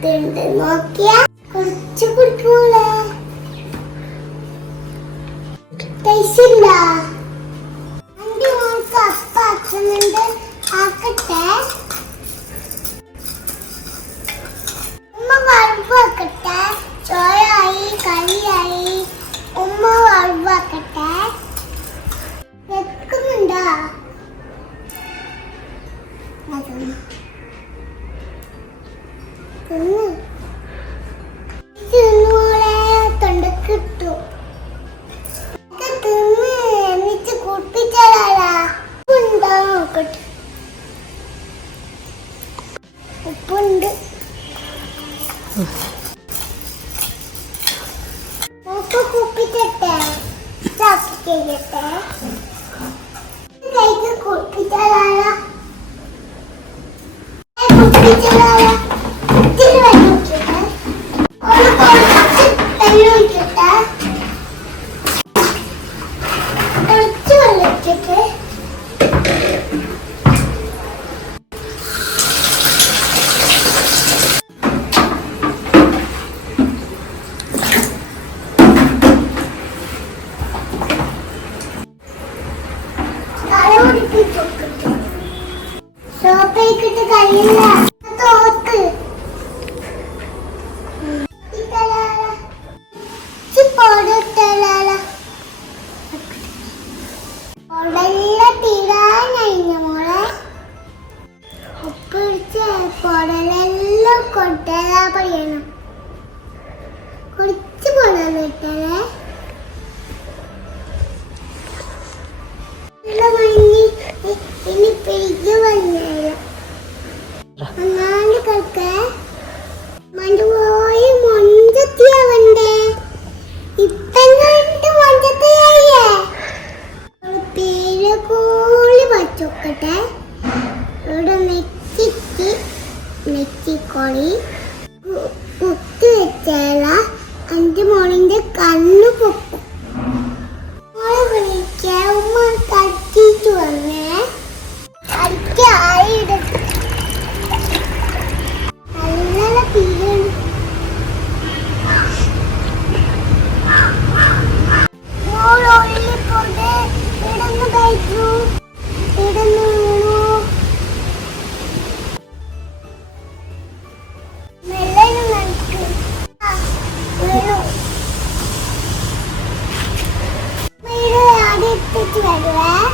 കുത്തുണ്ട് നോക്കിയ കുറച്ച് കുടിക്കൂലേ ടേസ്റ്റ് ഉപ്പുണ്ട്. ഉപ്പ് കുപ്പിട്ടെ ചെയ്യട്ടെ കുപ്പിച്ചാ കുപ്പിച്ചാ ചുക്കട്ടെ. ഇവിടെ നെച്ചിക്ക് നെച്ചിക്കോളി കുത്തി വെച്ചാല. അഞ്ചു മോളിന്റെ കണ്ണു പൊക്കും വിളിക്കാൻ Bàn.